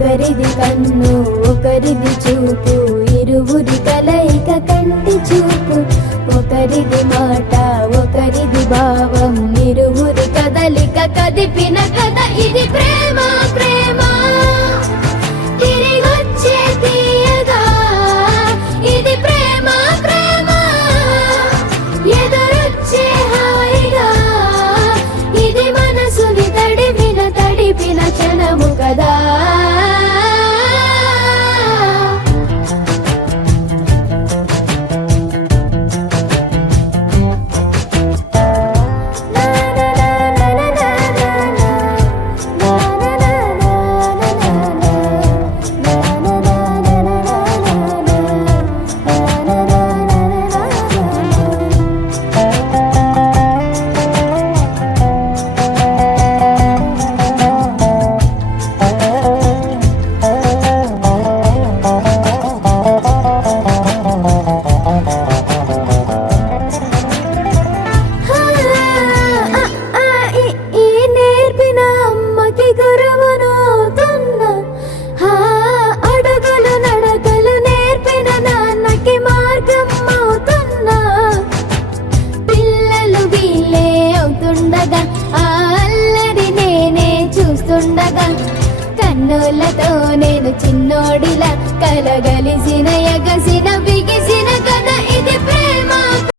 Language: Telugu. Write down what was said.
ఒకరిది కన్ను ఒకరిది చూపు, ఇరువురి కలయిక కంటి చూపు. ఒకరిది మాట ఒకరిది భావం, ఇరువురి కదలిక కదిపిన కథ ఇది ప్రేమ. ప్రేమ తిరిగొచ్చే తీయగా ఇది ప్రేమ. ప్రేమ ఎదురొచ్చే హాయిగా ఇది మనసుని తడిపిన క్షణము కదా. కన్నులతో నేను చిన్నోడిలా కలగలిసిన